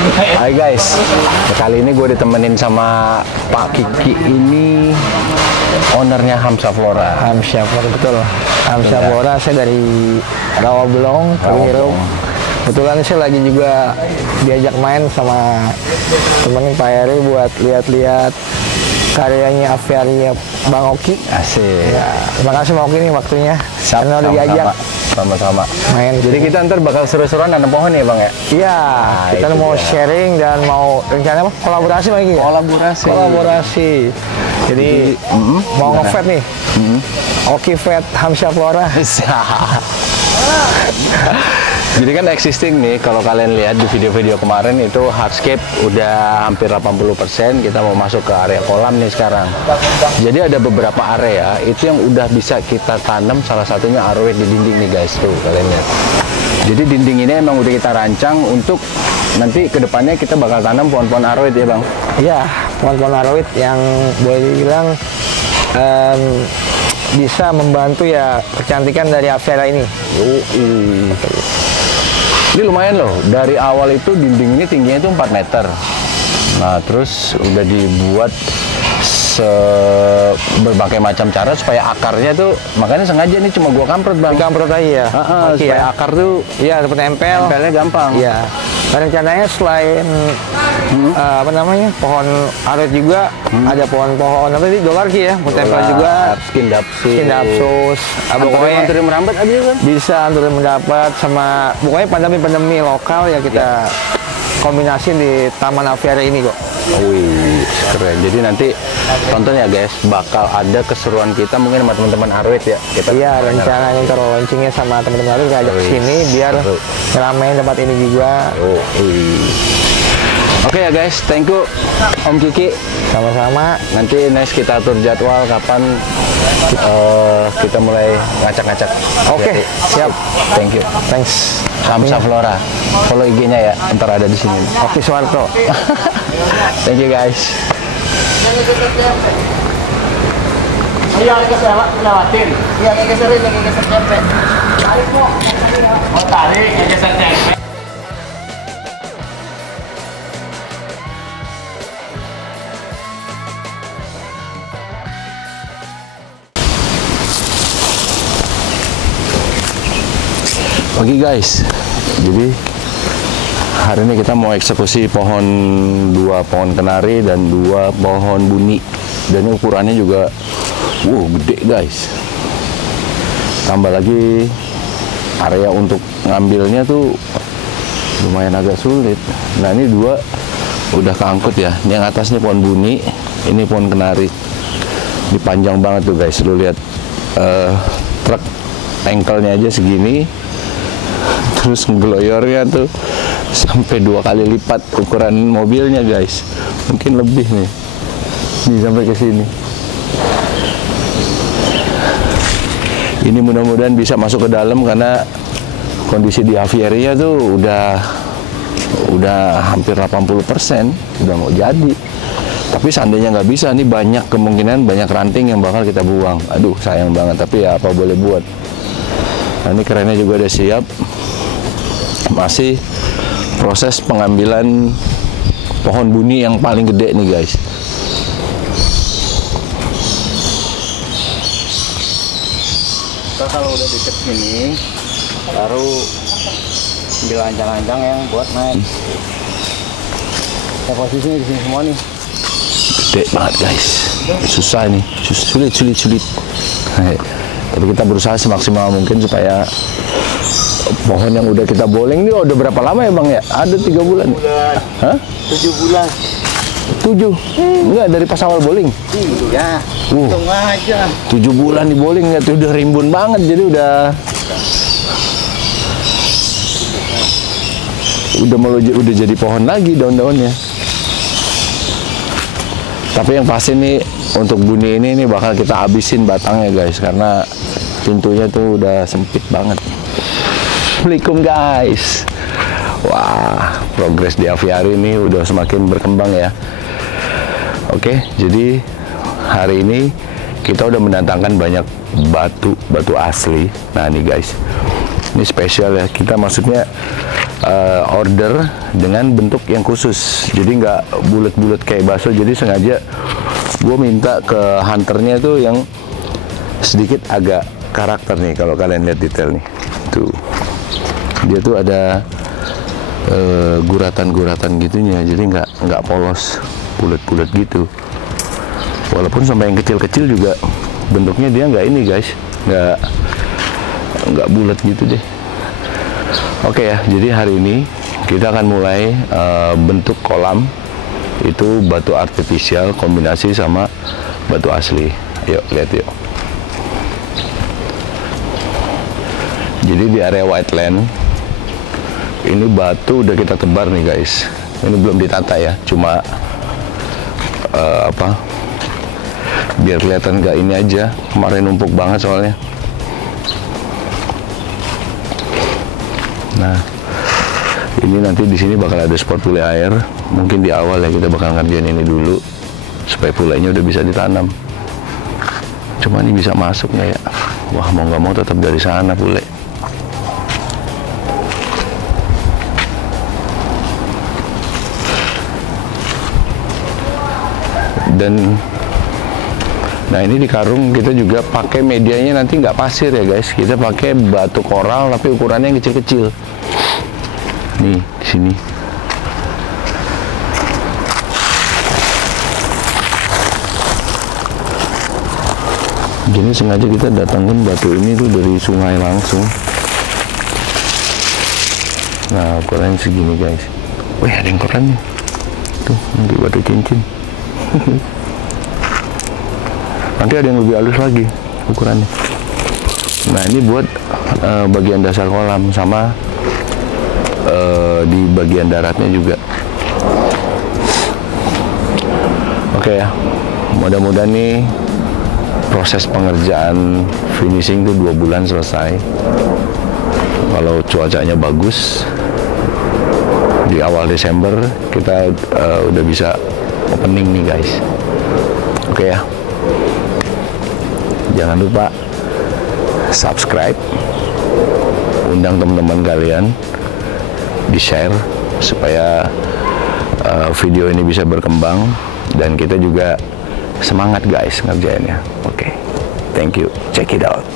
Hai guys, kali ini gue ditemenin sama Pak Kiki, ini ownernya Hamsa Flora. Hamsa Flora, betul. Hamsa Flora, saya dari Rawabelong, Kalihirup. Kebetulan saya lagi juga diajak main sama temen Pak Heri buat lihat-lihat karyanya aviarinya Bang Oki. Asik. Ya, terima kasih Bang Oki nih waktunya. Karena udah diajak. Sama-sama. Main. Jadi kita ntar bakal seru-seruan nanam pohon ya Bang ya? Iya, kita mau sharing dan mau rencana apa? Kolaborasi lagi ya? Kolaborasi. Jadi mau nge-vet nih. Oki vet Hamsa Flora. Jadi kan existing nih, kalau kalian lihat di video-video kemarin itu hardscape udah hampir 80%, kita mau masuk ke area kolam nih sekarang. Jadi ada beberapa area itu yang udah bisa kita tanam, salah satunya arrowhead di dinding nih guys, tuh kalian lihat. Jadi dinding ini emang udah kita rancang untuk nanti kedepannya kita bakal tanam pohon-pohon arrowhead ya Bang? Iya, pohon-pohon arrowhead yang boleh dibilang bisa membantu ya kecantikan dari aviaria ini. Ini lumayan loh, dari awal itu dinding ini tingginya itu 4 meter. Nah terus udah dibuat berbagai macam cara supaya akarnya tuh, makanya sengaja nih cuma gua kamprot Bang. Kamprot aja ya? Supaya ya, akar tuh iya dapat nempelnya gampang. Iya. Dan rencananya selain apa namanya pohon arrowhead juga ada pohon-pohon apa sih dolarki ya, tempel juga, skindapsus, pokoknya anturi merambat ada kan? Bisa anturi mendapat sama pokoknya pandemi lokal ya kita kombinasi di taman aviaria ini kok. Wih, keren. Jadi nanti tonton ya guys, bakal ada keseruan kita mungkin sama teman-teman arrowhead ya. Iya, rencananya ntar launchingnya sama teman-teman arrowhead kita ajak ke sini biar ngeramein tempat ini juga. Oke ya guys, thank you Om Kiki. Sama-sama. Nanti next kita atur jadwal kapan kita mulai ngacak-ngacak. Oke, siap. Thank you. Thanks. Hamsa Flora. Follow IG-nya ya, ntar ada di sini. Oki Suwarto. Thank you guys. Iya, lewatin. Iya, geserin, geser tempe. Tarik kok. Oh, tarik, geser tempe. Oke guys, jadi hari ini kita mau eksekusi pohon 2 pohon kenari dan 2 pohon buni, dan ini ukurannya juga gede guys. Tambah lagi area untuk ngambilnya tuh lumayan agak sulit. Nah ini 2 udah keangkut ya, ini yang atas nih pohon buni, ini pohon kenari. Ini panjang banget tuh guys, lu lihat truk engkelnya aja segini. Terus ngeloyornya tuh sampai 2 kali lipat ukuran mobilnya guys, mungkin lebih nih sampai ke sini. Ini mudah-mudahan bisa masuk ke dalam karena kondisi di aviaria tuh udah hampir 80%, udah mau jadi. Tapi seandainya nggak bisa, nih banyak kemungkinan banyak ranting yang bakal kita buang. Aduh sayang banget, tapi ya apa boleh buat. Nah ini kerennya juga udah siap. Masih proses pengambilan pohon buni yang paling gede nih guys. Kita kalau udah deket sini baru ambil ancang-ancang yang buat naik. Kita posisinya di sini semua nih. Gede banget guys. Susah nih, sulit. Tapi kita berusaha semaksimal mungkin supaya pohon yang udah kita bowling ini udah berapa lama ya Bang ya? Ada 3 bulan. Hah? 7 bulan. 7? Enggak, dari pas awal bowling? Iya, hitung aja. 7 bulan di bowling ya, tuh udah rimbun banget, jadi udah jadi pohon lagi daun-daunnya. Tapi yang pasti nih untuk buni ini bakal kita habisin batangnya guys, karena pintunya tuh udah sempit banget. Assalamualaikum guys. Wah, progres di aviari ini udah semakin berkembang ya. Oke, jadi hari ini kita udah mendatangkan banyak batu asli. Nah nih guys, Ini spesial ya, kita maksudnya order dengan bentuk yang khusus, jadi nggak bulat-bulat kayak bakso. Jadi sengaja gue minta ke hunternya tuh yang sedikit agak karakter nih. Kalau kalian lihat detail nih, tuh dia tuh ada guratan-guratan gitunya, jadi nggak polos bulat-bulat gitu. Walaupun sampai yang kecil-kecil juga bentuknya dia nggak ini guys, nggak bulat gitu deh. Oke ya, jadi hari ini kita akan mulai bentuk kolam itu batu artifisial kombinasi sama batu asli. Yuk lihat yuk. Jadi di area wetland ini batu udah kita tebar nih guys. Ini belum ditata ya, cuma biar kelihatan nggak ini aja. Kemarin numpuk banget soalnya. Nah, ini nanti di sini bakal ada spot pule air. Mungkin di awal ya kita bakal ngerjain ini dulu supaya pulenya udah bisa ditanam. Cuma ini bisa masuk nggak ya? Wah, mau nggak mau tetap dari sana pule. Dan nah ini di karung kita juga pakai medianya nanti nggak pasir ya guys, kita pakai batu koral tapi ukurannya yang kecil-kecil. Nih di sini. Jadi sengaja kita datangin batu ini tuh dari sungai langsung. Nah ukurannya segini guys. Wih ada yang keren nih. Tuh nanti batu cincin. Nanti ada yang lebih halus lagi ukurannya. Nah ini buat bagian dasar kolam sama di bagian daratnya juga. Oke ya, mudah-mudahan nih proses pengerjaan finishing tuh 2 bulan selesai. Kalau cuacanya bagus di awal Desember kita udah bisa opening nih guys. Oke ya, jangan lupa subscribe, undang teman-teman kalian, di-share supaya video ini bisa berkembang dan kita juga semangat guys ngerjainnya. Oke, thank you, check it out.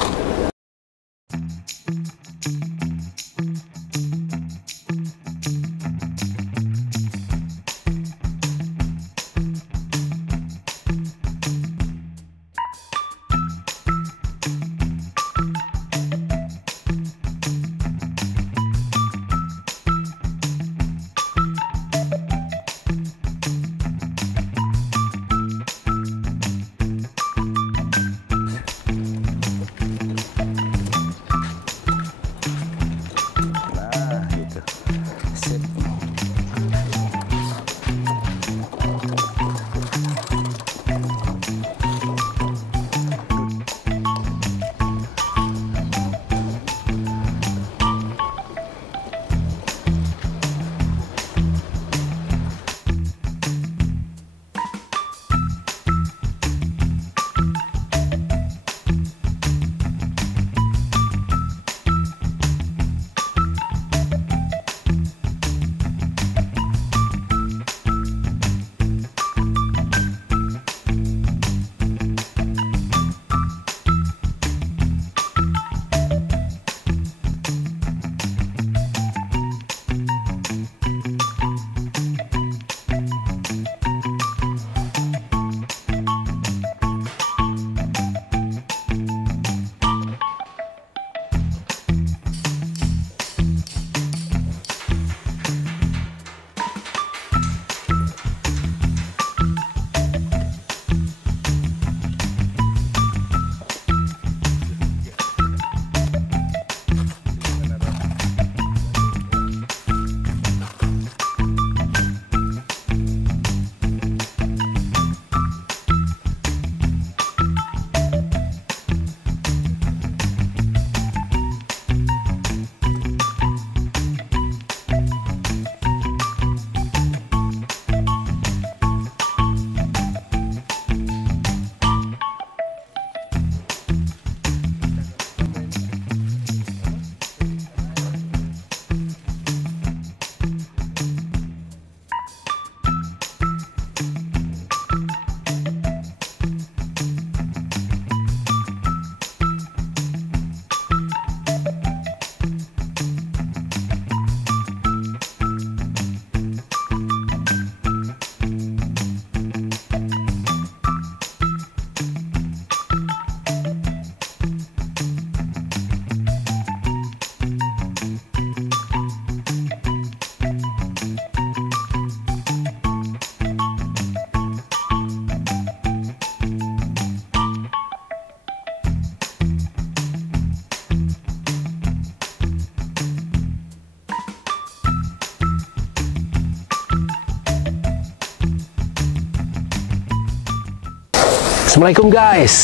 Assalamualaikum guys.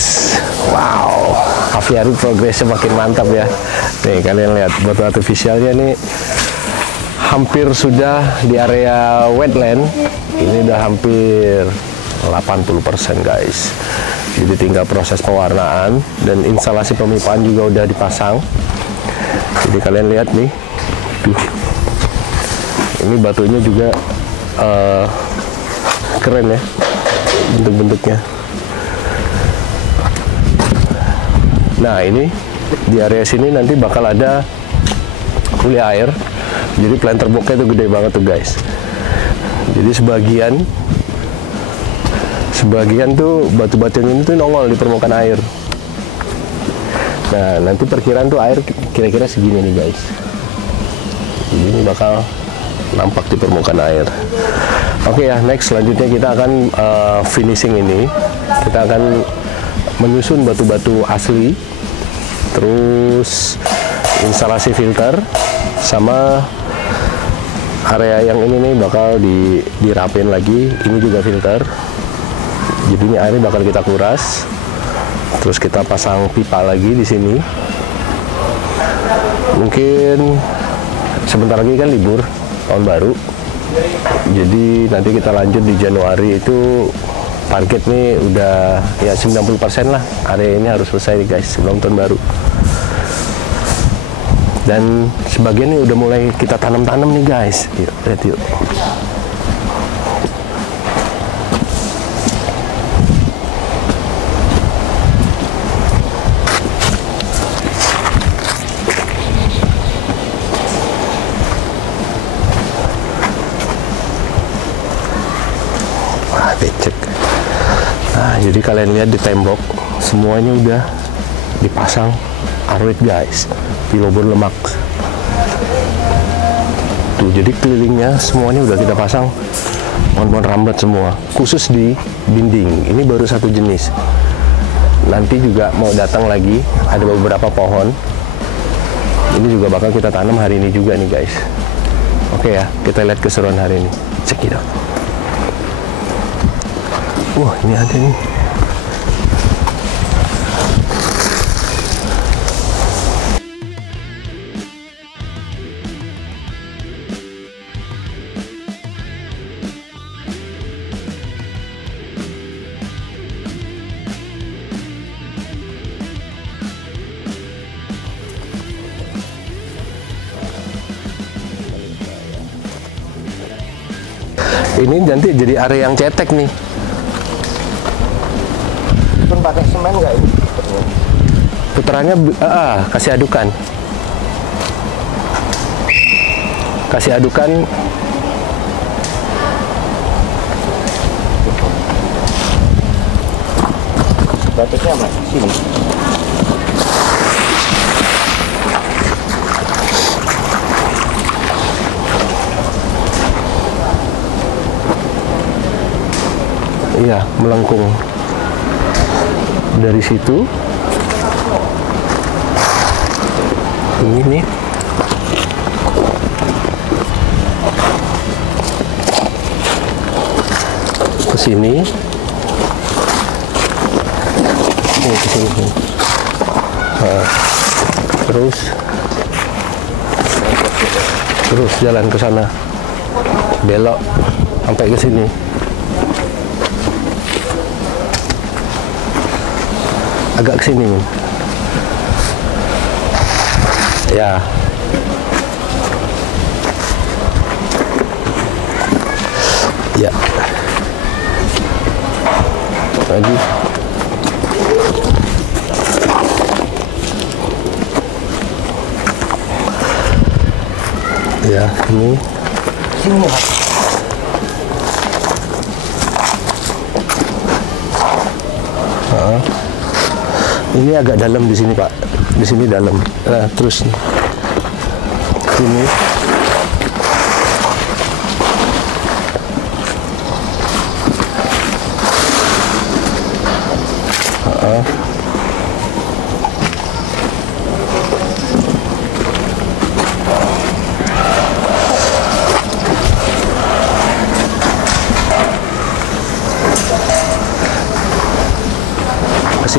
Wow, aviary progresnya makin mantap ya. Nih kalian lihat batu artifisialnya nih hampir sudah di area wetland. Ini udah hampir 80% guys. Jadi tinggal proses pewarnaan dan instalasi pemipaan juga udah dipasang. Jadi kalian lihat nih, ini batunya juga keren ya bentuk-bentuknya. Nah ini di area sini nanti bakal ada kuliah air. Jadi planter boxnya itu gede banget tuh guys. Jadi sebagian tuh batu-batu ini tuh nongol di permukaan air. Nah nanti perkiraan tuh air kira-kira segini nih guys. Jadi ini bakal nampak di permukaan air. Oke ya, next selanjutnya kita akan finishing ini. Kita akan menyusun batu-batu asli, terus instalasi filter, sama area yang ini nih bakal dirapin lagi. Ini juga filter. Jadi ini airnya bakal kita kuras, terus kita pasang pipa lagi di sini. Mungkin sebentar lagi kan libur tahun baru. Jadi nanti kita lanjut di Januari itu target nih udah ya 90% lah area ini harus selesai nih guys sebelum tahun baru. Dan sebagian ini udah mulai kita tanam-tanam nih guys. Yuk, lihat yuk. Becek. Nah, jadi kalian lihat di tembok semuanya udah dipasang aroid guys, pilobor lemak. Tuh, jadi kelilingnya semuanya udah kita pasang pohon-pohon rambat semua, khusus di dinding. Ini baru satu jenis. Nanti juga mau datang lagi, ada beberapa pohon. Ini juga bakal kita tanam hari ini juga nih guys. Oke ya, kita lihat keseruan hari ini. Cek it out. Wah, ini ada nih. Ini nanti jadi area yang cetek nih. Pakai semen nggak ini? Puterannya kasih adukan. Kasih adukan. Batasnya mana? Sini. Iya, melengkung. Dari situ ini nih ke sini, ke sini. Nah, terus jalan ke sana, belok sampai ke sini. Agak ke sini. Ya. Ya. Lagi. Ya, ini. Sini. Ini agak dalam di sini Pak, di sini dalam. Nah, terus sini.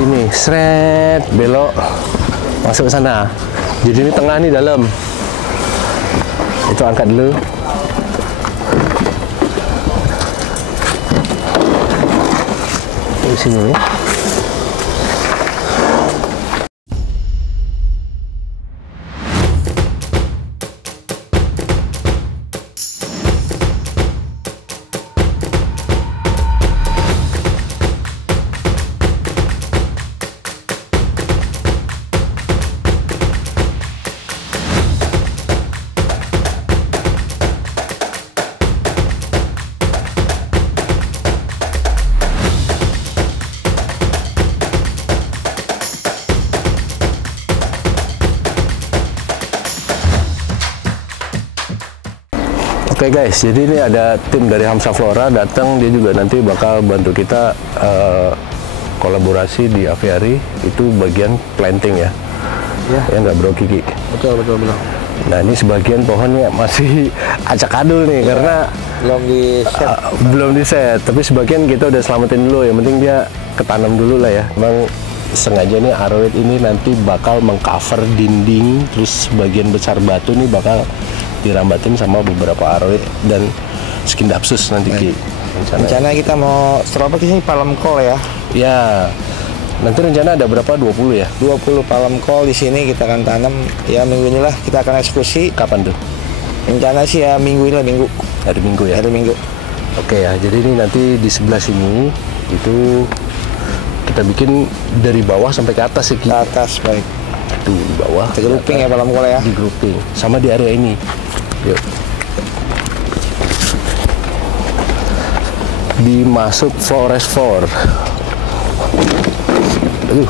sini, seret, belok, masuk ke sana. Jadi ini tengah nih dalam. Itu angkat dulu. Di sini. Oke guys, jadi ini ada tim dari Hamsa Flora datang, dia juga nanti bakal bantu kita kolaborasi di aviary, itu bagian planting ya. Ya nggak bro Kiki? Betul. Nah ini sebagian pohonnya masih acak-adul nih karena belum di set, tapi sebagian kita udah selamatin dulu, yang penting dia ketanam dulu lah ya. Emang sengaja nih Arrowhead ini nanti bakal mengcover dinding, terus bagian besar batu nih bakal dirambatin sama beberapa Arrowhead dan Skindapsus nanti Ki. Rencana kita mau setelah di sini palm call ya. Ya. Nanti rencana ada berapa? 20 ya? 20 palm call di sini kita akan tanam ya, minggu inilah kita akan eksekusi. Kapan tuh? Rencana sih ya minggu ini, Hari Minggu ya? Hari Minggu. Oke ya, jadi ini nanti di sebelah sini itu kita bikin dari bawah sampai ke atas ya Ki. Ke atas, baik. Tuh di bawah. Di grouping ya palm call ya. Di grouping. Sama di area ini. Yuk. Dimasuk forest floor. Aduh.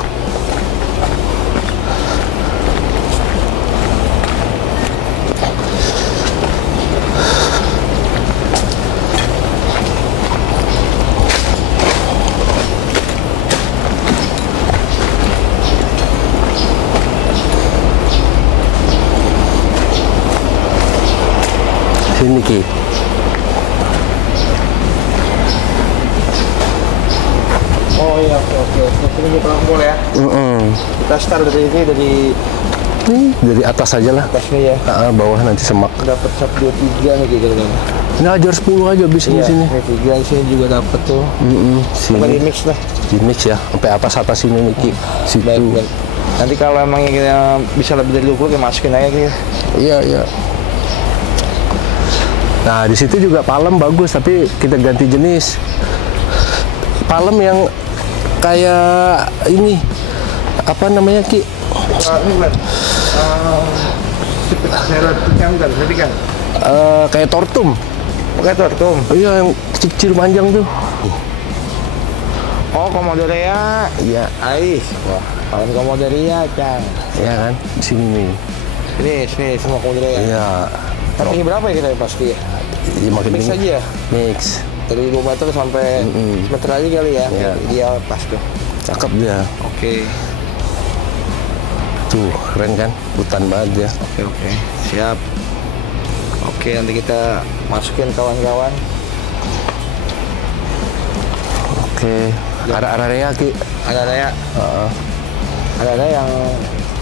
Sini Ki. Oh iya, oke. Ini di palm call ya. Kita start dari ini, Dari atas aja lah. atas nih ya. Bawah nanti semak. Dapat 1, 2, 3 nih kira-kira. Ini ajar 10 aja bis di sini. Ini 3 di sini juga dapat tuh. Apa di Sini. mix lah. Di mix ya. Sampai atas sini nih Ki. Situ. Baik. Nanti kalau emang kita bisa lebih dari 20 kita masukin aja gitu. Iya. Nah, di situ juga palem bagus, tapi kita ganti jenis. Palem yang kayak ini apa namanya Ki? Ini kan. Salad yang kan, tadi kan. Kayak tortum. Pakai tortum. Iya, yang kecil panjang tuh. Oh, Komodorea. Iya. Ais. Wah, kawan Komodorea, Cang. Iya kan? Di sini nih. Sini semua Komodorea. Iya. Tapi ini berapa ya kita pasti ya? Iya, makin Mix tinggi. aja ya? Mix. Dari 2 meter sampai meter aja kali ya? Iya. Dia pas tuh. Cakep dia. Oke. Tuh, keren kan? Hutan banget ya. Oke. Siap. Oke, nanti kita masukin kawan-kawan. Oke. Area Ki. Ada ya? Ada yang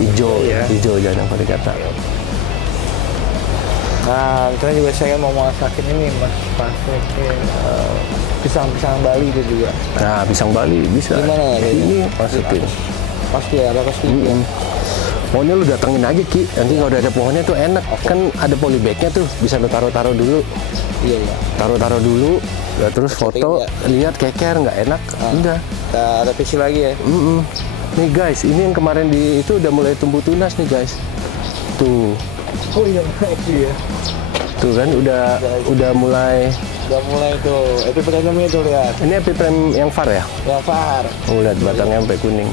Hijau Iya. Hijau jangan pada kata. nah, terus juga saya mau masakin ini Mas pakai pisang-pisang Bali itu juga. Nah, pisang Bali bisa. Gimana ya? Ini masukin. Pasti ya, ada pasti. Ya. Pokoknya lu datengin aja Ki. Nanti kalau udah ada pohonnya tuh enak. Kan ada polybagnya tuh, bisa lu taruh-taruh dulu. Iya. Taruh-taruh dulu. Ya, terus foto, ya. lihat keker nggak enak. Udah. Kita revisi lagi ya. Nih guys, ini yang kemarin itu udah mulai tumbuh tunas nih guys. Tuh. Oh iya, itu ya. Tuh kan udah mulai. Udah mulai tuh. Epipremnya itu lihat. Ini epiprem yang far ya? Yang far. Oh, lihat batangnya sampai kuning.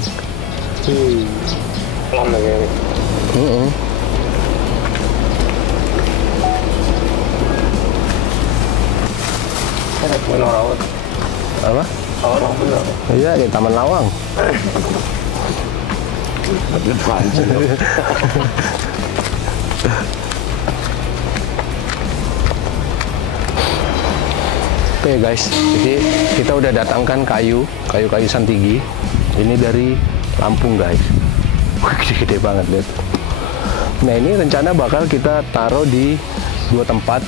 Lama ya. Apa? Iya, di Taman Lawang. Oke guys, jadi kita udah datangkan kayu santigi. Ini dari Lampung guys. Wih, gede-gede banget lihat. Nah ini rencana bakal kita taruh di 2 tempat.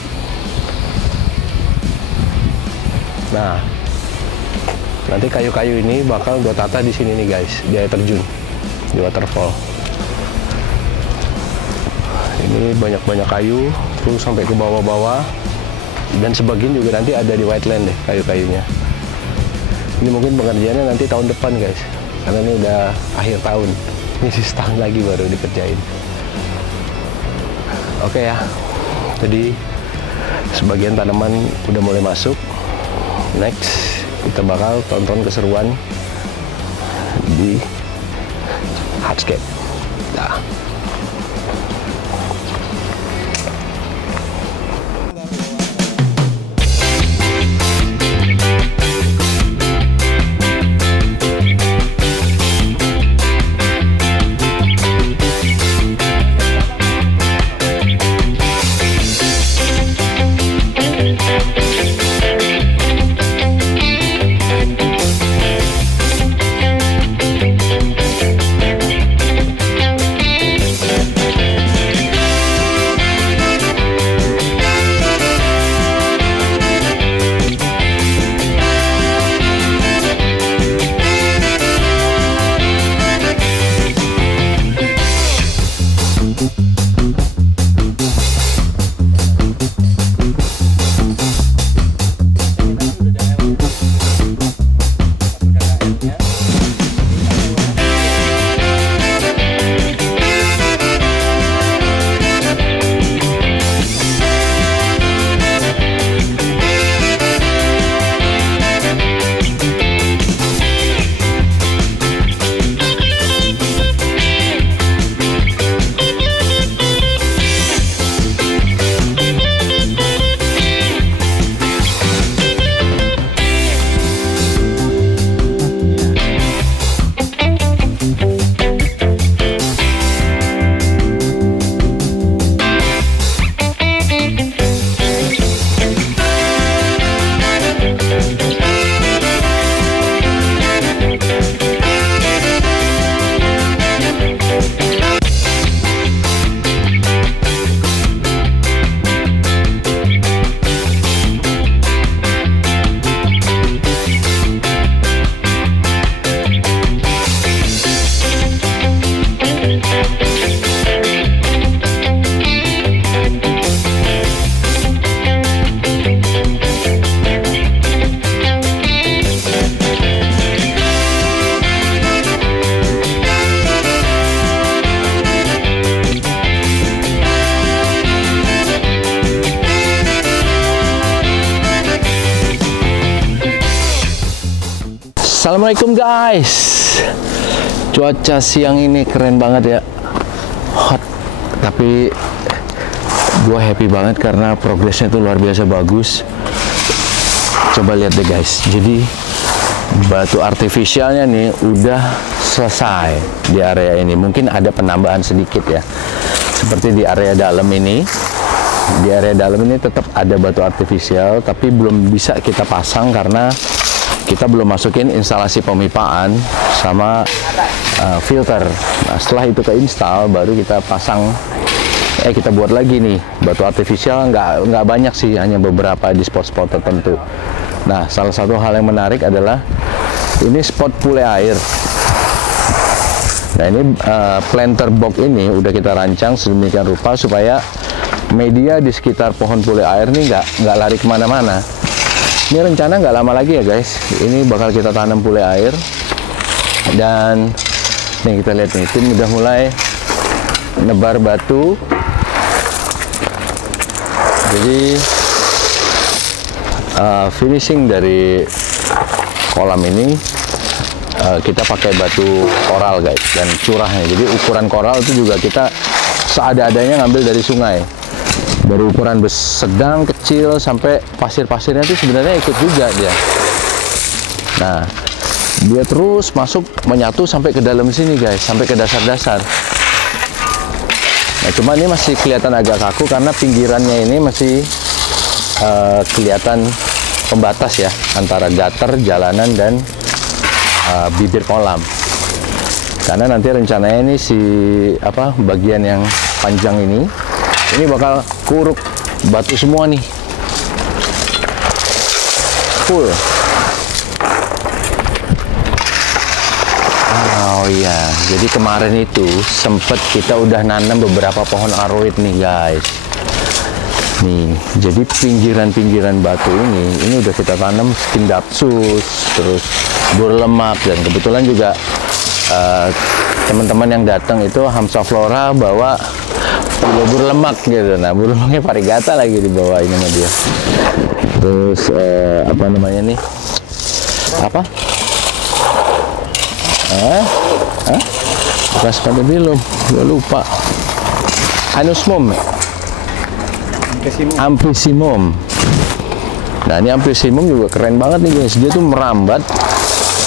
Nah nanti kayu-kayu ini bakal gue tata di sini nih guys, di air terjun, di waterfall. Ini banyak-banyak kayu terus sampai ke bawah-bawah, dan sebagian juga nanti ada di wetland deh kayu-kayunya. Ini mungkin pengerjaannya nanti tahun depan guys, karena ini udah akhir tahun, ini setahun lagi baru dikerjain. Oke ya, jadi sebagian tanaman udah mulai masuk. Next kita bakal tonton keseruan di hardscape. Nah. Assalamualaikum guys. Cuaca siang ini keren banget ya, hot. Tapi gue happy banget karena progresnya tuh luar biasa bagus. Coba lihat deh guys. Jadi batu artifisialnya nih udah selesai di area ini. Mungkin ada penambahan sedikit ya. Seperti di area dalam ini. Di area dalam ini tetap ada batu artifisial, tapi belum bisa kita pasang karena kita belum masukin instalasi pemipaan sama filter. Nah, setelah itu keinstall baru kita pasang, kita buat lagi nih batu artifisial. Nggak banyak sih, hanya beberapa di spot-spot tertentu. Nah, salah satu hal yang menarik adalah ini spot pule air. Nah, ini planter box ini udah kita rancang sedemikian rupa supaya media di sekitar pohon pule air nih nggak lari kemana-mana. Ini rencana nggak lama lagi ya guys. Ini bakal kita tanam pule air. Dan nih kita lihat nih, tim udah mulai nebar batu. Jadi finishing dari kolam ini kita pakai batu koral guys, dan curahnya. Jadi ukuran koral itu juga kita seada-adanya ngambil dari sungai. Dari ukuran sedang, kecil, sampai pasir-pasirnya itu sebenarnya ikut juga dia. Nah, dia terus masuk menyatu sampai ke dalam sini guys, sampai ke dasar-dasar. Nah, cuma ini masih kelihatan agak kaku karena pinggirannya ini masih kelihatan pembatas ya antara gutter, jalanan, dan bibir kolam. Karena nanti rencananya ini si apa bagian yang panjang ini bakal kuruk batu semua nih, full. Oh iya, jadi kemarin itu sempet kita udah nanam beberapa pohon aroid nih guys. Nih, jadi pinggiran-pinggiran batu ini udah kita tanam skindapsus, terus bur lemak, dan kebetulan juga teman-teman yang datang itu Hamsa Flora bawa bur lemak gitu. Nah, bur lemaknya varigata lagi dibawain sama dia. Terus apa namanya nih? Apa? Bekas pada belum, gue lupa. Anusmum. Amphissimum. Nah, ini Amphissimum juga keren banget nih guys. Dia tuh merambat,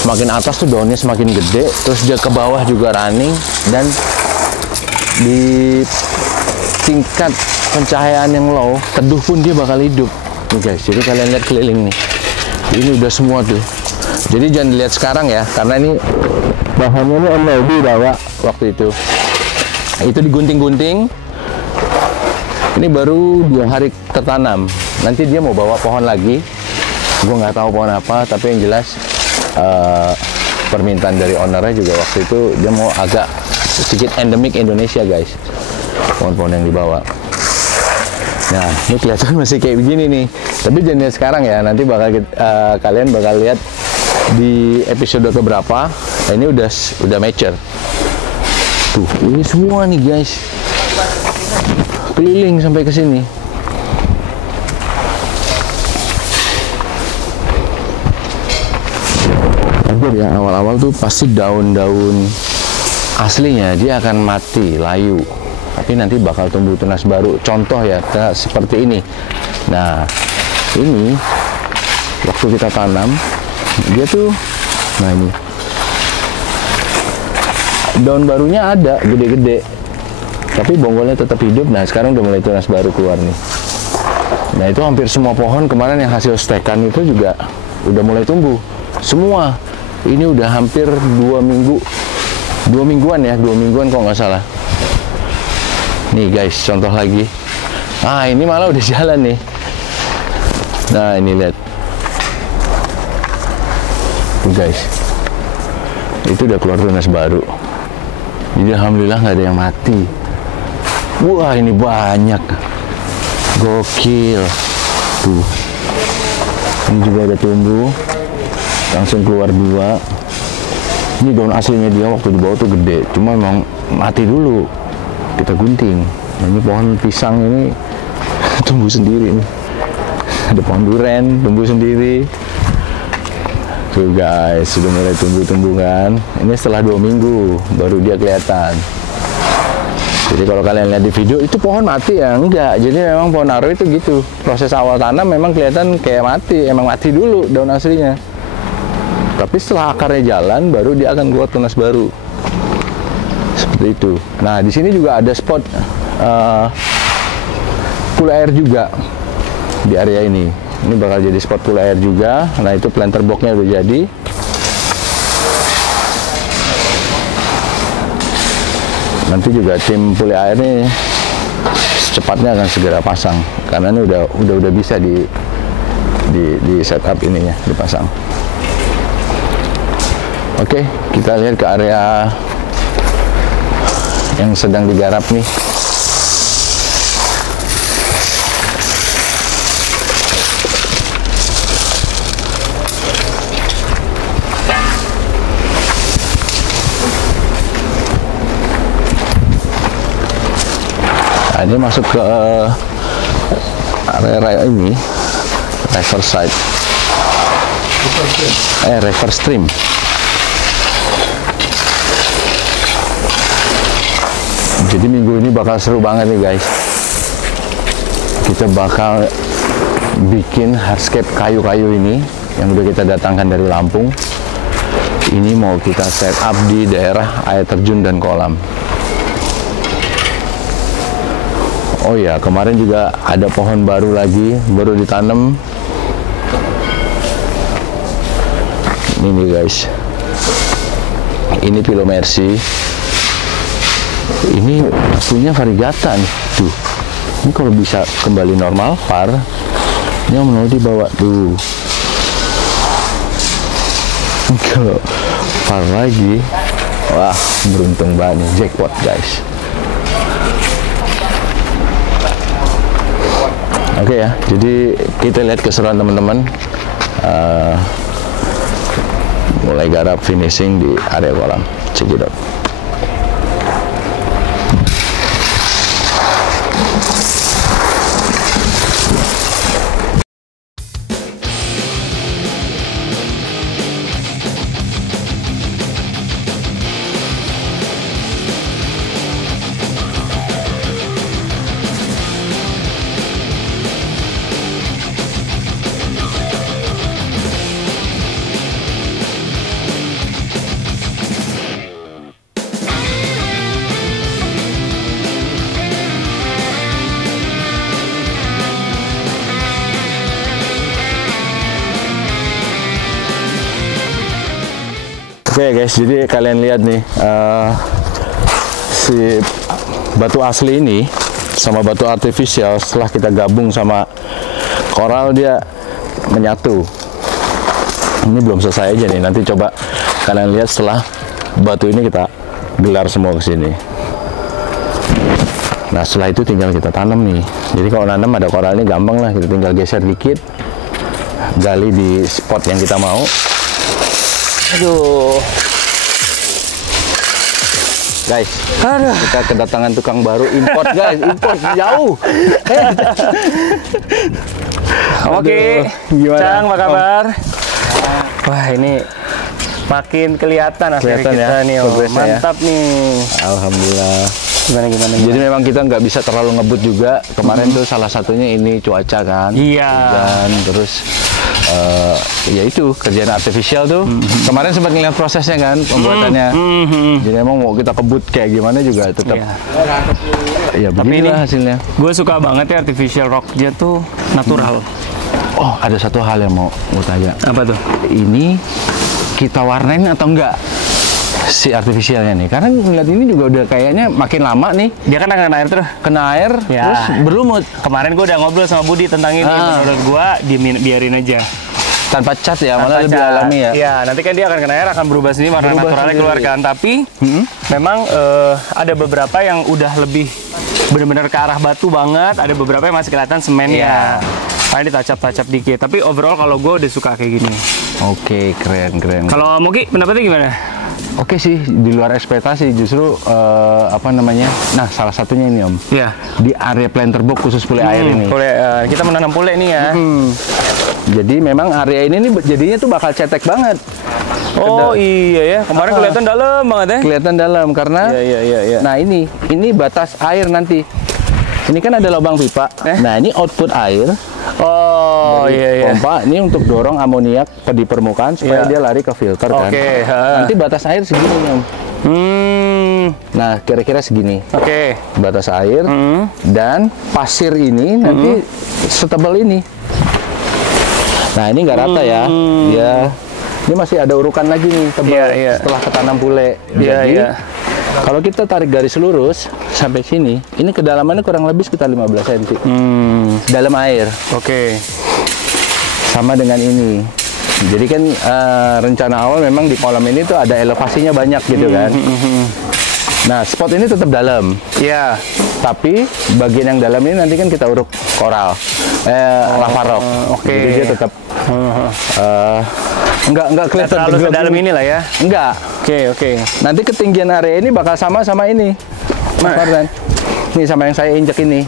semakin atas tuh daunnya semakin gede, terus dia ke bawah juga running, dan di tingkat pencahayaan yang low, teduh pun dia bakal hidup nih guys. Jadi kalian lihat keliling nih, ini udah semua tuh. Jadi jangan dilihat sekarang ya, karena ini bahannya ini MLB bawa waktu itu digunting-gunting. Ini baru 2 hari tertanam. Nanti dia mau bawa pohon lagi. Gue nggak tahu pohon apa, tapi yang jelas permintaan dari ownernya juga waktu itu dia mau agak sedikit endemik Indonesia guys, pohon-pohon yang dibawa. Nah, ini kelihatan masih kayak begini nih. Tapi jangan lihat sekarang ya. Nanti bakal kalian bakal lihat di episode keberapa. Nah, ini udah mature. Tuh, ini semua nih guys. Keliling sampai ke sini. Ya, awal-awal tuh pasti daun-daun aslinya dia akan mati, layu. Tapi nanti bakal tumbuh tunas baru. Contoh ya, seperti ini. Nah, ini waktu kita tanam, dia tuh, nah ini daun barunya ada, gede-gede. Tapi bonggolnya tetap hidup. Nah, sekarang udah mulai tunas baru keluar nih. Nah, itu hampir semua pohon kemarin yang hasil stekan itu juga udah mulai tumbuh. Semua. Ini udah hampir 2 minggu. 2 mingguan ya, 2 mingguan kalau nggak salah. Nih guys, contoh lagi. Ah, ini malah udah jalan nih. Nah, ini lihat. Tuh guys. Itu udah keluar tunas baru. Jadi alhamdulillah nggak ada yang mati. Wah, ini banyak. Gokil. Tuh. Ini juga udah tumbuh. Langsung keluar 2. Ini daun aslinya dia waktu di bawah tuh gede. Cuma memang mati dulu. Kita gunting. Nah, ini pohon pisang ini tumbuh sendiri nih. Ada pohon duren tumbuh sendiri. Tuh guys, sudah mulai tumbuh-tumbuh kan. Ini setelah 2 minggu baru dia kelihatan. Jadi kalau kalian lihat di video itu pohon mati ya? Enggak. Jadi memang pohon aro itu gitu. Proses awal tanam memang kelihatan kayak mati. Emang mati dulu daun aslinya. Tapi setelah akarnya jalan baru dia akan keluar tunas baru. Seperti itu. Nah, di sini juga ada spot pool air juga di area ini. Ini bakal jadi spot pool air juga. Nah, itu planter boxnya udah jadi. Nanti juga tim pool air ini secepatnya akan segera pasang karena ini udah bisa di setup ininya, dipasang. Oke, kita lihat ke area yang sedang digarap nih. Nah, ini masuk ke area ini, riverside, river stream. Jadi minggu ini bakal seru banget nih guys. Kita bakal bikin hardscape kayu-kayu ini yang udah kita datangkan dari Lampung. Ini mau kita set up di daerah air terjun dan kolam. Oh ya, kemarin juga ada pohon baru lagi, baru ditanam. Ini nih guys. Ini Pilo Mercy. Ini batunya variegata nih. Tuh. Ini kalau bisa kembali normal, par. Ini Om Nodi bawa tuh. Kalau par lagi, wah beruntung banget nih, jackpot guys. Oke ya, jadi kita lihat keseruan teman-teman. Mulai garap finishing di area kolam. Check it out. Oke guys, jadi kalian lihat nih si batu asli ini sama batu artifisial setelah kita gabung sama koral dia menyatu. Ini belum selesai aja nih, nanti coba kalian lihat setelah batu ini kita gelar semua ke sini. Nah setelah itu tinggal kita tanam nih. Jadi kalau nanam ada koral ini gampang lah, kita tinggal geser dikit, gali di spot yang kita mau. Aduh guys, kita kedatangan tukang baru import guys, import jauh. Oke, gimana? Cang, apa kabar? Wah ini makin kelihatan hasil Kelihatan kita ya, nih, progresnya mantap nih. Alhamdulillah. Gimana? Jadi memang kita nggak bisa terlalu ngebut juga. Kemarin tuh salah satunya ini cuaca kan. Iya. Dan terus ya itu kerjaan artifisial tuh. Kemarin sempat ngeliat prosesnya kan pembuatannya. Jadi emang mau kita kebut kayak gimana juga tetap. Iya. Ya Tapi ini beginilah hasilnya. gue suka banget ya artificial rocknya tuh natural. Oh ada satu hal yang mau tanya. Apa tuh? Ini kita warnain atau enggak si artifisialnya nih? Karena ngeliat ini juga udah kayaknya makin lama nih. Dia kan kena air terus. Kena air, Ya. terus berlumut. Kemarin gue udah ngobrol sama Budi tentang ini. Menurut gue biarin aja. Tanpa cat ya, malah Tanpa lebih cat. alami ya. Iya, nanti kan dia akan kena air, akan berubah sendiri, warna Berubah naturalnya sendiri. keluar kan. Tapi memang ada beberapa yang udah lebih benar-benar ke arah batu banget. Ada beberapa yang masih kelihatan semennya. Paling ditacap-tacap dikit. Tapi overall kalau gue udah suka kayak gini. Oke, keren. Kalau Moki pendapatnya gimana? Oke sih, di luar ekspektasi justru apa namanya? Nah, salah satunya ini Om. Iya. Di area planter box khusus pule air ini. Kita menanam pule nih ya. Jadi memang area ini nih jadinya tuh bakal cetek banget. Oh iya ya, kemarin kelihatan dalam banget ya. Kelihatan dalam karena Iya. nah ini batas air nanti. Ini kan ada lubang pipa. Nah, ini output air. Oh iya. Pompa ini untuk dorong amoniak di permukaan supaya Iya. dia lari ke filter kan. Oke. Nanti batas air segini Om. Nah, kira-kira segini. Oke. Batas air dan pasir ini nanti setebal ini. Nah, ini nggak rata ya. Ini masih ada urukan lagi nih tebal Iya. setelah ketanam pule. Jadi kalau kita tarik garis lurus sampai sini, ini kedalamannya kurang lebih sekitar 15 cm. Dalam air. Oke. Sama dengan ini. Jadi kan rencana awal memang di kolam ini tuh ada elevasinya banyak gitu kan. Nah, spot ini tetap dalam. Iya. Tapi bagian yang dalam ini nanti kan kita uruk koral. Lava rock. Oke. Jadi dia tetap enggak Nggak kelihatan terlalu tenggelam. sedalam ini lah ya. Enggak. Oke. Nanti ketinggian area ini bakal sama ini. Mas Fardan. Nih sama yang saya injek ini.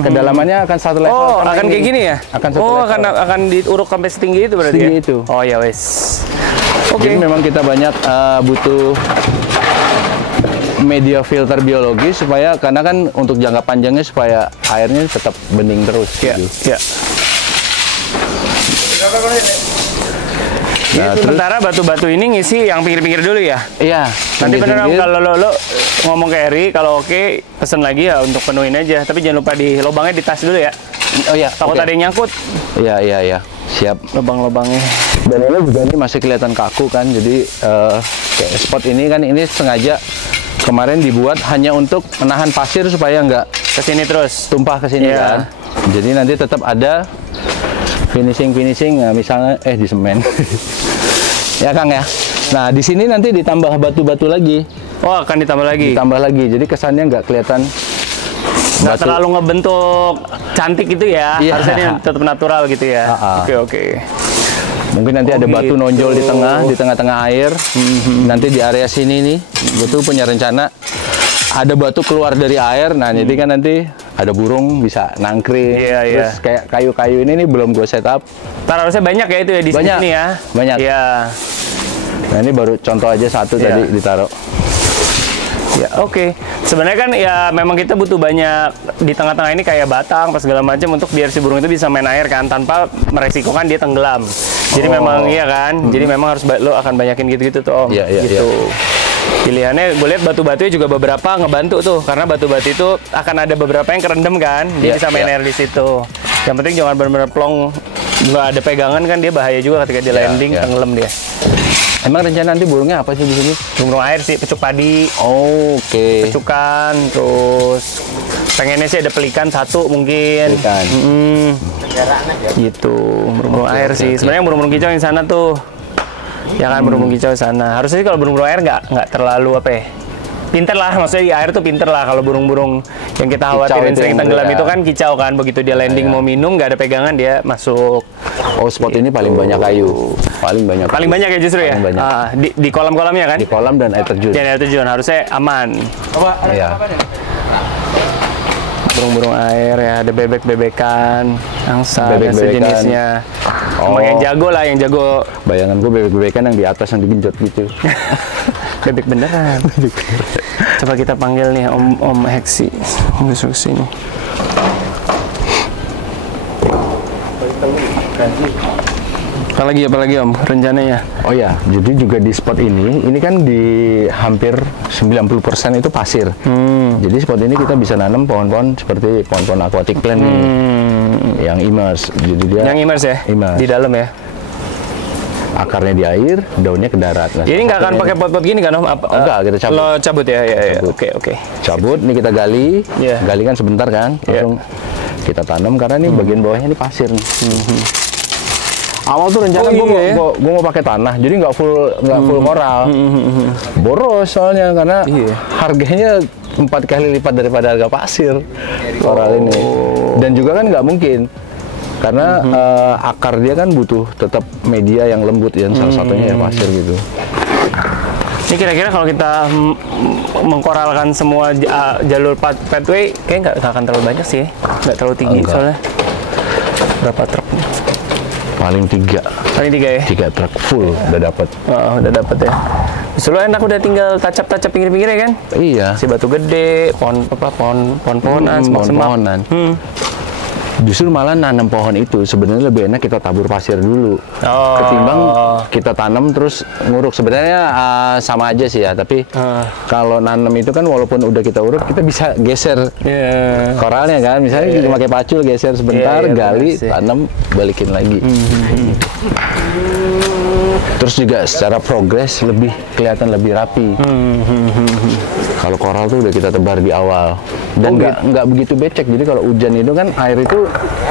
Kedalamannya akan satu level. Oh, sama akan ini. kayak gini ya? Akan satu Oh, level. akan diuruk sampai setinggi itu berarti Setinggi ya? itu. Oh ya wes. Jadi memang kita banyak butuh media filter biologi supaya karena kan untuk jangka panjangnya supaya airnya tetap bening terus. Iya. Gitu. Iya. Nah, terus Sementara batu-batu ini ngisi yang pinggir-pinggir dulu ya? iya. Nanti beneran pinggir-pinggir. kalau lo ngomong ke Eri, kalau oke pesen lagi ya untuk penuhin aja. Tapi jangan lupa di lubangnya di tas dulu ya. Oh iya. Takut oke. ada yang nyangkut. Iya. Siap. lubang-lubangnya. Dan ini juga ini masih kelihatan kaku kan, jadi kayak spot ini kan ini sengaja kemarin dibuat hanya untuk menahan pasir supaya nggak Kesini terus. tumpah ke sini Iya. kan. Jadi nanti tetap ada finishing nah, misalnya di semen. Ya Kang ya. Nah di sini nanti ditambah batu-batu lagi, Oh, akan ditambah lagi. ditambah lagi. Jadi kesannya nggak kelihatan Nggak batu. terlalu ngebentuk cantik gitu ya. Iya. Harusnya dia tetap natural gitu ya. Ha-ha. Oke. Mungkin nanti ada batu gitu. nonjol di tengah-tengah air. Nanti di area sini nih, gue tuh punya rencana ada batu keluar dari air. Nah, jadi kan nanti ada burung bisa nangkring. Iya, iya. Terus kayak kayu-kayu ini nih belum gue setup. Ntar harusnya banyak ya itu ya di Banyak. sini ya. Banyak. Iya. Nah, ini baru contoh aja satu Iya. tadi ditaruh. Ya, oke. Sebenarnya kan ya memang kita butuh banyak di tengah-tengah ini kayak batang pas segala macam untuk biar si burung itu bisa main air kan tanpa meresikokan dia tenggelam. Jadi memang iya kan. Jadi memang harus lo akan banyakin gitu-gitu tuh Om. Iya, iya, gitu. Pilihannya gue lihat batu-batunya juga beberapa ngebantu tuh karena batu-batu itu akan ada beberapa yang kerendam kan. Dia Iya, bisa main iya. air di situ. Yang penting jangan benar-benar plong nggak ada pegangan kan dia bahaya juga ketika dia Iya, landing iya. tenggelam dia. Emang rencana nanti burungnya apa sih di sini? Burung air sih, pecuk padi. Oke. Pecukan, terus pengennya sih ada pelikan satu mungkin. Pelikan. Gitu, burung-burung air sih. Sebenarnya burung-burung kicau yang sana tuh, ya kan burung-burung kicau di sana. Harusnya sih kalau burung-burung air nggak terlalu apa ya? Pinter lah, maksudnya di air tuh pinter lah. Kalau burung-burung yang kita khawatirin itu sering yang tenggelam ya. itu kan kicau kan. Begitu dia landing mau minum nggak ada pegangan dia masuk. Oh, spot ini paling banyak kayu. Paling banyak. Paling banyak ya justru ya. Paling banyak. Ah, di kolam-kolamnya kan. Di kolam dan air terjun. Jangan ada tujuan, harusnya aman. Iya. Burung-burung air ya, ada bebek-bebekan, angsa, dan Bebek-bebekan. sejenisnya. Emang yang jago lah, yang jago Bayangan gue bebek-bebekan yang di atas yang digenjot gitu. bebek beneran. Coba kita panggil nih Om Heksi, masuk sini. Apalagi Om rencananya? Oh ya, jadi juga di spot ini kan di hampir 90% itu pasir. Jadi spot ini kita bisa nanam pohon-pohon seperti pohon-pohon aquatic plant nih, yang immerse. Jadi dia Yang immerse ya? Immerse. Di dalam ya? akarnya di air, daunnya ke darat. Nah, Ini nggak akan pakai pot-pot gini kan Om? Enggak, kita cabut. Lo cabut ya? Ya. Cabut. Oke. Cabut, ini kita gali, Iya. gali kan sebentar kan, Iya. langsung kita tanam karena ini bagian bawahnya ini pasir nih. Awal tuh rencana Oh, iya ya? gue mau pakai tanah, jadi nggak full koral. Boros soalnya karena Iya. harganya 4 kali lipat daripada harga pasir koral ini. Dan juga kan nggak mungkin karena akar dia kan butuh tetap media yang lembut, yang salah satunya ya pasir gitu. Ini kira-kira kalau kita mengkoralkan semua jalur pathway, kayaknya nggak akan terlalu banyak sih, nggak terlalu tinggi Enggak. soalnya. Berapa truk? Paling 3 Paling 3 ya? 3 truk full udah dapat. Oh, udah dapet ya. Justru enak udah tinggal tacap-tacap pinggir-pinggirnya kan? Iya. Si batu gede, pohon-pohonan, semak-semak. Pohon-pohonan. Justru malah nanam pohon itu sebenarnya lebih enak kita tabur pasir dulu Oh. ketimbang kita tanam terus nguruk. Sebenarnya sama aja sih ya, tapi kalau nanam itu kan walaupun udah kita uruk kita bisa geser Iya. koralnya kan, misalnya kita pakai pacul geser sebentar, Iya, gali, benar sih. tanam, balikin lagi. Terus juga secara progres lebih kelihatan lebih rapi. Kalau koral tuh udah kita tebar di awal dan nggak begitu becek. Jadi kalau hujan itu kan air itu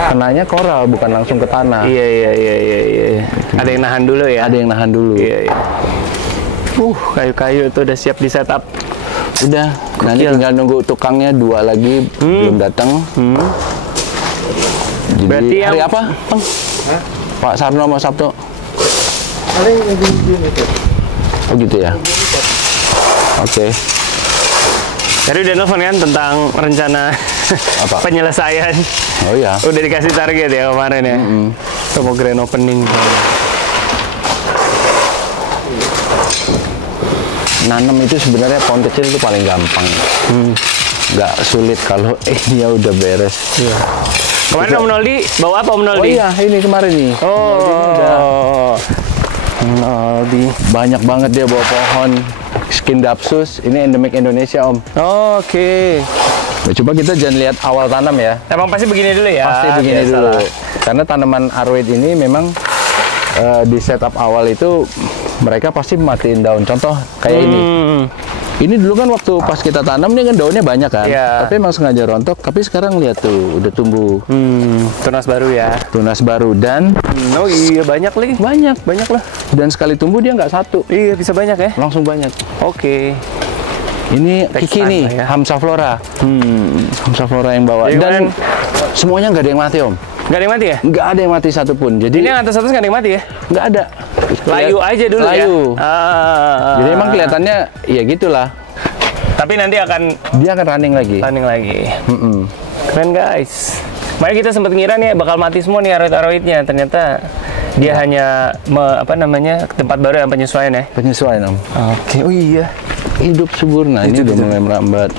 kenanya koral bukan langsung ke tanah. Iya. Ada yang nahan dulu ya? Ada yang nahan dulu. Iya. Kayu-kayu itu udah siap di setup. Udah, nanti tinggal nunggu tukangnya 2 lagi belum datang. Jadi Berarti yang- hari apa? Bang? Pak Sarno sama Sabto? Oh gitu ya. Oke. Tadi udah nelfon kan tentang rencana Apa? penyelesaian. Oh ya. Udah dikasih target ya kemarin ya. Kita mau grand opening. Nanam itu sebenarnya pohon kecil itu paling gampang. Nggak sulit kalau ya udah beres. Kemarin Om Noldi bawa apa Om Oh Noldi? iya, ini kemarin nih. Noldi. Banyak banget dia bawa pohon Skindapsus. Ini endemik Indonesia, Om. Oke. Nah, coba kita jangan lihat awal tanam ya. Emang pasti begini dulu ya? Pasti begini Biasalah. dulu. Karena tanaman aroid ini memang di setup awal itu mereka pasti matiin daun. Contoh kayak ini. Ini dulu kan waktu pas kita tanam ini kan daunnya banyak kan. Iya. Tapi emang sengaja rontok. Tapi sekarang lihat tuh udah tumbuh Tunas baru ya. tunas baru dan Oh iya, banyak lagi. Banyak lah. dan sekali tumbuh dia nggak satu, Iya, bisa banyak ya. langsung banyak. Oke. Ini Takes Kiki time nih, lah ya. Hamsaflora. Hamsaflora yang bawa. Jadi Dan kemarin- semuanya nggak ada yang mati, Om. Nggak ada yang mati ya? Nggak ada yang mati satupun. Jadi Ini yang atas nggak ada yang mati ya? nggak ada. Layu aja dulu ya. Layu. Jadi emang Jadi kelihatannya ya gitulah. Tapi nanti akan Dia akan running lagi. tanding lagi. Mm-mm. Keren guys. Makanya kita sempat ngira nih bakal mati semua nih aroid-aroidnya. Ternyata dia hanya tempat baru yang penyesuaian ya. Penyesuaian, Om. Oke. Oh iya. Hidup subur. Nah, ini udah mulai merambat.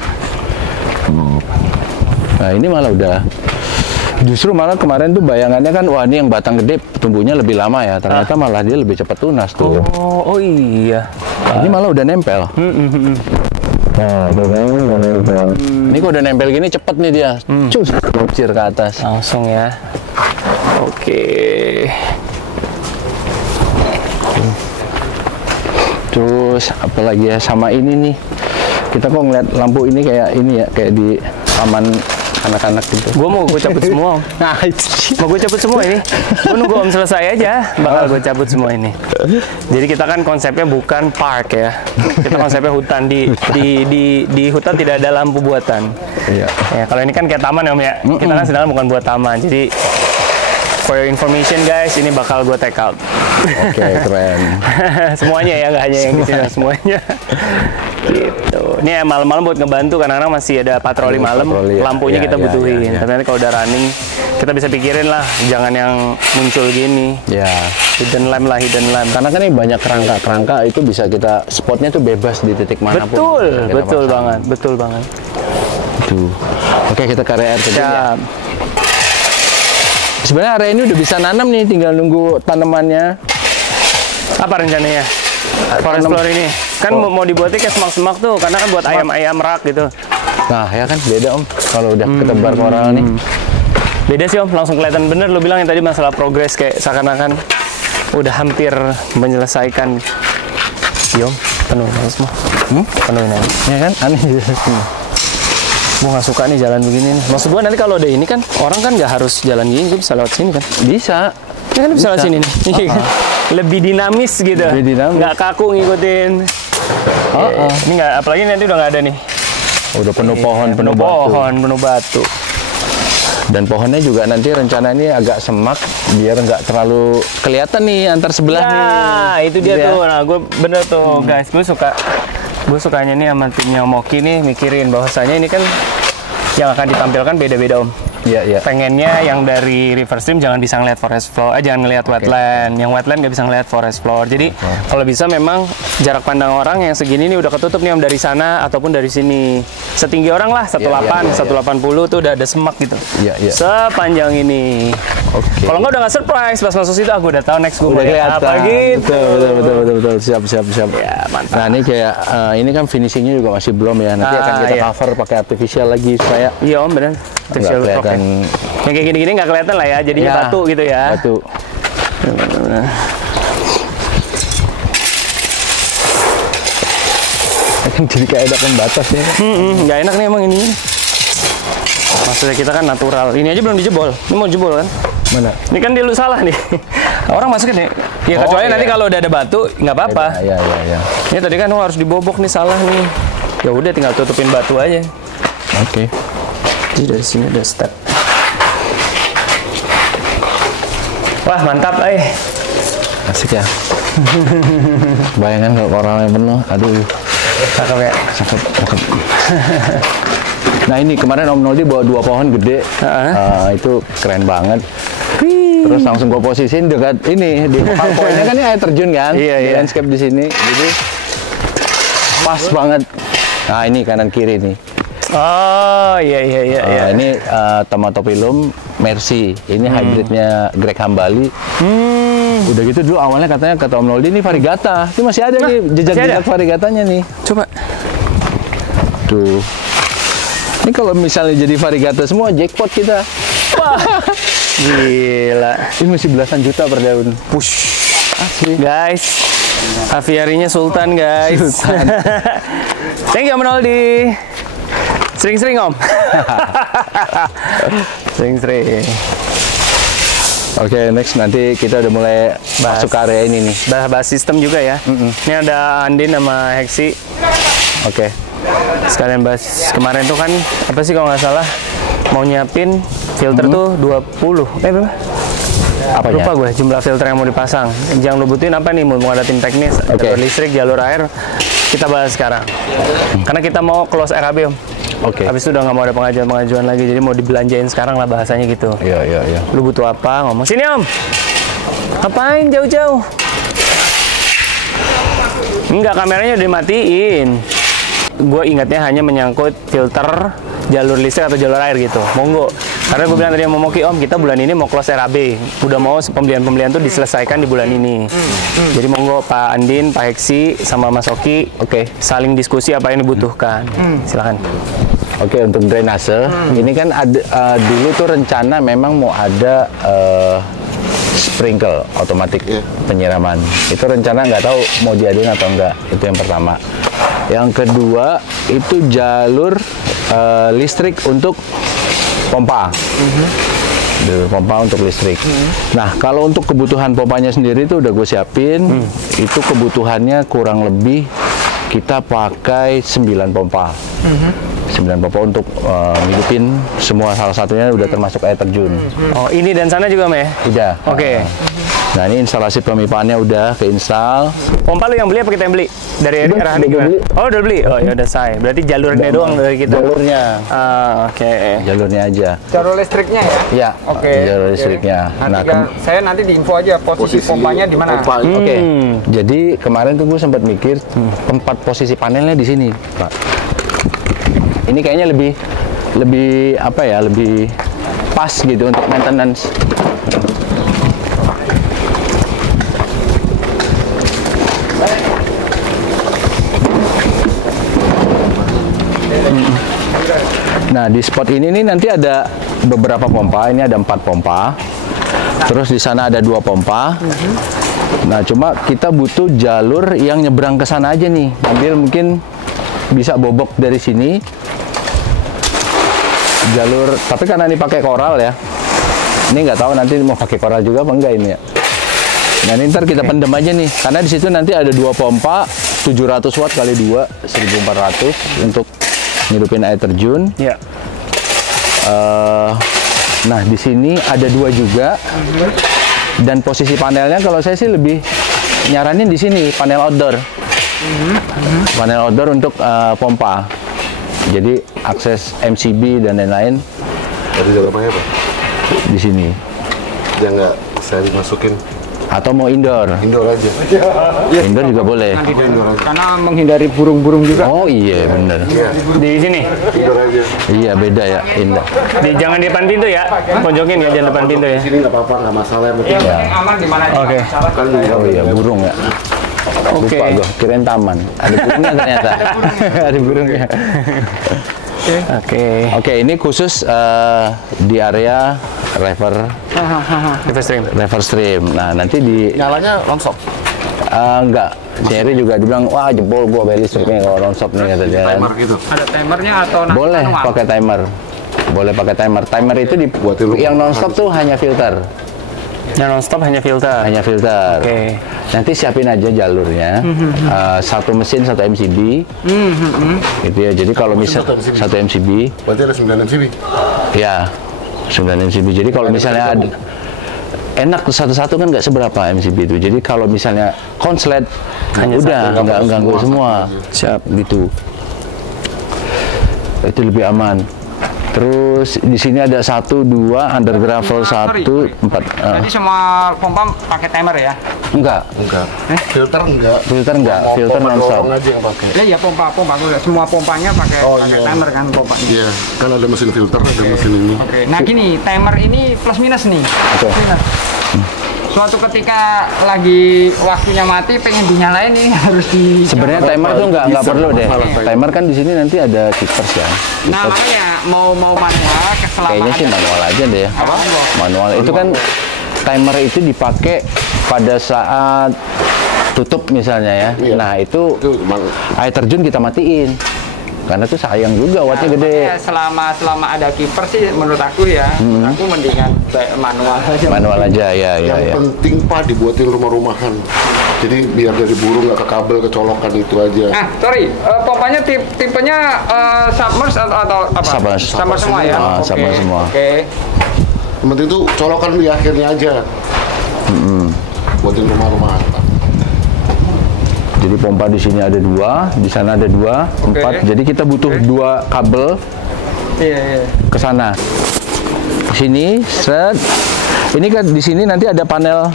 Nah, ini malah udah. Justru malah kemarin tuh bayangannya kan, wah ini yang batang gede tumbuhnya lebih lama ya. Ternyata malah dia lebih cepat tunas tuh. Oh iya. Ini malah udah nempel. Nah, tuh kan udah nempel. Ini kok udah nempel gini cepet nih dia. Cus, kucir ke atas. Langsung ya. Oke. Terus apalagi ya sama ini nih. Kita kok ngeliat lampu ini kayak ini ya, kayak di taman anak-anak gitu. Gue mau gue cabut semua. Om. Nah, itu. Mau gue cabut semua ini. Gue nunggu Om selesai aja, bakal gue cabut semua ini. Jadi kita kan konsepnya bukan park ya. Kita konsepnya hutan di hutan tidak ada lampu buatan. Iya. Ya, kalau ini kan kayak taman ya Om ya. Kita kan sedangkan bukan buat taman. Jadi for your information guys, ini bakal gue take out. Oke, keren. Semuanya ya, nggak hanya yang di sini, semuanya. Gitu. Ini ya malam-malam buat ngebantu, kadang-kadang masih ada patroli malam, patroli, ya. lampunya Ya, kita ya, butuhin. ya, ya. Tapi nanti kalau udah running, kita bisa pikirin lah, jangan yang muncul gini. Ya. Hidden lamp lah, hidden lamp. Karena kan ini banyak kerangka-kerangka itu bisa kita spotnya tuh bebas di titik manapun. Betul, Bisa kita betul pasang. banget, betul banget. Tuh. Oke, kita ke area air terjun ya. Siap. Sebenarnya area ini udah bisa nanam nih, tinggal nunggu tanamannya. Apa rencananya? Forest Tanam- floor ini kan mau dibuatnya kayak semak-semak tuh, karena kan buat ayam-ayam rak gitu. Nah, ya kan beda Om. Kalau udah ketebar koral nih. Beda sih Om, langsung kelihatan bener. Lo bilang yang tadi masalah progres, kayak seakan-akan udah hampir menyelesaikan. Iya Om, penuhin aja semua. Penuhin aja. Ya kan? Aneh. Gue nggak suka nih jalan begini nih. Maksud gue nanti kalau ada ini kan, orang kan nggak harus jalan gini, gue bisa lewat sini kan. Bisa. Ya kan bisa lewat Bisa. sini nih. Iya kan? Lebih dinamis gitu. Lebih dinamis. Nggak kaku ngikutin. Ini nggak, apalagi nanti udah nggak ada nih. Udah penuh pohon, penuh batu. pohon, penuh batu. Dan pohonnya juga nanti rencana ini agak semak biar nggak terlalu kelihatan nih antar sebelah nih. Nah, itu dia Gitu ya. tuh. Nah, gue bener tuh guys. Gue sukanya nih sama timnya Moki nih mikirin bahwasanya ini kan yang akan ditampilkan beda-beda Om. Iya, iya. Pengennya yang dari river stream jangan bisa ngeliat forest floor, jangan ngeliat wetland. Yang wetland nggak bisa ngeliat forest floor. Jadi kalau bisa memang jarak pandang orang yang segini nih udah ketutup nih Om, dari sana ataupun dari sini. Setinggi orang lah 180, iya, iya. 180 tuh udah ada semak gitu. Iya, iya. Sepanjang ini. Oke. Kalau nggak udah nggak surprise pas masuk situ, aku udah tahu next gue Udah mau lihat kelihatan. apa gitu. Betul. Siap. Ya, mantap. Nah, ini kayak ini kan finishingnya juga masih belum ya. Nanti akan kita iya. cover pakai artificial lagi supaya Iya Om, bener. nggak Artificial rock ya. kelihatan Yang kayak gini-gini nggak kelihatan lah ya, jadinya Ya, batu gitu ya. batu. Kan jadi kayak ada pembatas ya. Nggak enak nih emang ini. Maksudnya kita kan natural. Ini aja belum dijebol. Ini mau jebol kan? Mana? Ini kan dia lu salah nih. Orang masukin nih. Ya Oh, kecuali iya. nanti kalau udah ada batu nggak apa-apa. Iya. Ini tadi kan harus dibobok nih, salah nih. Ya udah tinggal tutupin batu aja. Oke. Jadi dari sini ada step. Wah mantap, Asik ya. Bayangkan kalau koralnya penuh, aduh. Cakep ya. Cakep. Nah ini kemarin Om Noldi bawa 2 pohon gede, itu keren banget. Terus langsung gue posisiin dekat ini di focal point-nya kan ini air terjun kan, Iya, di iya. landscape di sini, jadi pas banget. Nah ini kanan kiri nih. Oh iya. Ini Tomatopilum Mercy, ini hybridnya Greg Hambali. Udah gitu dulu awalnya katanya kata Om Noldi ini variegata, itu masih ada nih jejak-jejak variegatanya nih. Coba. Tuh. Ini kalau misalnya jadi variegata semua jackpot kita. Gila. Ini masih belasan juta per daun. Push. Guys, aviarinya Sultan guys. Thank you Om Noldi. Sering-sering Om. Sering-sering. Oke, next nanti kita udah mulai masuk ke area ini nih. Bahas sistem juga ya. Ini ada Andin sama Heksi. Oke. Sekalian bahas kemarin tuh kan apa sih kalau nggak salah mau nyiapin filter tuh 20. Berapa? Apanya? Lupa gue jumlah filter yang mau dipasang. Yang lu butuhin apa nih? Mau ada tim teknis, jalur listrik, jalur air. Kita bahas sekarang. Karena kita mau close RAB Om. Oke. Habis itu udah nggak mau ada pengajuan lagi, jadi mau dibelanjain sekarang lah bahasanya gitu. Iya. Lu butuh apa? Ngomong sini Om. Ngapain jauh-jauh? Enggak, kameranya udah dimatiin. Gue ingatnya hanya menyangkut filter jalur listrik atau jalur air gitu. Monggo. Karena gue bilang tadi sama Moki, Om, kita bulan ini mau close RAB. Udah mau pembelian-pembelian tuh diselesaikan di bulan ini. Jadi monggo Pak Andin, Pak Heksi, sama Mas Oki, saling diskusi apa yang dibutuhkan. Silakan. Oke, untuk drainase, ini kan ada dulu tuh rencana memang mau ada sprinkle otomatis penyiraman. Itu rencana nggak tahu mau diadain atau enggak. Itu yang pertama. Yang kedua itu jalur listrik untuk pompa. Jalur pompa untuk listrik. Nah, kalau untuk kebutuhan pompanya sendiri itu udah gue siapin. Itu kebutuhannya kurang lebih kita pakai 9 pompa. 9 pompa untuk ngidupin semua, salah satunya udah termasuk air terjun. Oh, ini dan sana juga, Meh? Udah. Oke. Nah, ini instalasi pemipaannya udah keinstall. Pompa lu yang beli apa kita yang beli? Dari arahan gimana? Oh, udah beli? Oh, ya udah say. Berarti jalurnya doang dari kita? Jalurnya. Oke. Jalurnya aja. Jalur listriknya ya? Iya. Oke. Jalur listriknya. Nanti saya nanti diinfo aja posisi pompanya di mana. Oke. Jadi kemarin tuh gue sempat mikir tempat posisi panelnya di sini, Pak. Ini kayaknya lebih apa ya? Lebih pas gitu untuk maintenance. Nah, di spot ini nih nanti ada beberapa pompa. Ini ada 4 pompa. Terus di sana ada 2 pompa. Nah, cuma kita butuh jalur yang nyebrang ke sana aja nih. Ambil mungkin bisa bobok dari sini. Jalur, tapi karena ini pakai koral ya. Ini nggak tahu nanti mau pakai koral juga apa enggak ini ya. Nah, ini ntar kita pendem aja nih. Karena di situ nanti ada 2 pompa 700 watt kali 2 1400 untuk ngidupin air terjun. Ya. Nah, di sini ada 2 juga. Dan posisi panelnya kalau saya sih lebih nyaranin di sini panel outdoor. Panel outdoor untuk pompa. Jadi akses MCB dan lain-lain. Ada jalur apa ya, Pak? Di sini. Yang nggak saya dimasukin. Atau mau indoor? Indoor aja. Indoor juga boleh. Karena menghindari burung-burung juga. Oh iya bener. Di sini. Indoor aja. Iya beda ya indoor. Jangan di depan pintu ya. Pojokin ya, jangan depan pintu ya. Di sini nggak apa-apa, nggak masalah. Yang penting Aman di mana aja. Oke. kan Oh iya burung ya. Oke. Lupa gue, kirain taman. Ada burungnya ternyata. Ada burungnya. Oke. Oke, ini khusus di area rever stream. Nah, nanti di nyalanya langsung. enggak. Seri juga dibilang, wah jebol gua bayar listriknya kalau non-stop nih kata dia. Timer gitu. Ada timernya atau Boleh pakai timer. Boleh pakai timer. Timer itu di yang non-stop tuh hanya filter. Yang non-stop hanya filter. Hanya filter. Oke. Nanti siapin aja jalurnya. Satu mesin, satu MCB. Gitu ya. Jadi kalau misal satu MCB, Berarti ada 9 MCB. ya 9 MCB. Jadi kalau misalnya ada enak satu-satu kan nggak seberapa MCB itu. Jadi kalau misalnya konslet, udah nggak ganggu semua. Siap gitu. Itu lebih aman. Terus di sini ada 1, 2, under gravel 1, 4. Jadi semua pompa pakai timer ya? Enggak. Filter enggak. Filter enggak. Mau Filter pompa non-stop. doang aja yang pakai. Ya pompa semua pompanya pakai timer kan pompanya. Iya, kan ada mesin filter, ada mesin ini. Oke. Nah gini, timer ini plus minus nih. Oke. Suatu ketika lagi waktunya mati, pengen dinyalain nih harus di. Sebenarnya timer tuh nggak perlu deh. masalah. Timer kan di sini nanti ada keepers ya. Nah makanya mau manual selama Kayaknya sih ada- manual aja deh. Apa? Manual. Itu kan timer itu dipakai pada saat tutup misalnya ya. Iya. Nah itu Itu emang air terjun kita matiin. Karena tuh sayang juga wattnya gede. makanya selama ada kiper sih menurut aku ya, aku mendingan manual aja. Manual aja ya yang ya. penting Pak dibuatin rumah-rumahan. Jadi biar dari burung nggak ke kabel kecolokan itu aja. Nah, sorry, pompanya tipenya submerge atau apa? Submerge. Sama semua ya. Ah, Oke, submerge semua. Oke. Yang penting tuh colokan di akhirnya aja. Buatin rumah-rumahan Pak. Jadi pompa di sini ada 2, di sana ada 2, 4. Jadi kita butuh 2 kabel Iya. ke sana. Sini, set. Ini kan di sini nanti ada panel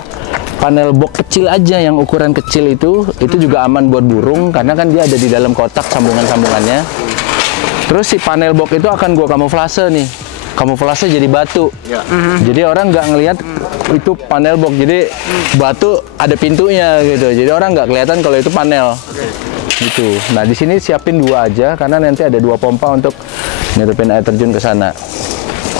box kecil aja yang ukuran kecil itu juga aman buat burung karena kan dia ada di dalam kotak sambungan-sambungannya. Terus si panel box itu akan gua kamuflase nih. Kamuflase jadi batu. Jadi orang nggak ngelihat itu panel box. Jadi batu ada pintunya gitu. Jadi orang nggak kelihatan kalau itu panel. Gitu. Nah, di sini siapin 2 aja karena nanti ada 2 pompa untuk nutupin air terjun ke sana.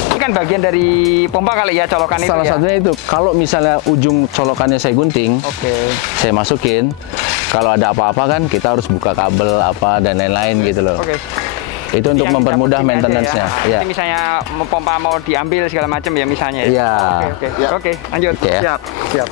Ini kan bagian dari pompa kali ya, colokan itu Salah ya. satunya itu, kalau misalnya ujung colokannya saya gunting, Oke. saya masukin, kalau ada apa-apa kan kita harus buka kabel apa dan lain-lain gitu loh. Oke. Itu untuk Yang mempermudah kita penting aja maintenance-nya. ya. Ya. Jadi misalnya pompa mau diambil segala macam ya misalnya. Iya. Oke. Oke, lanjut. Oke ya. Siap.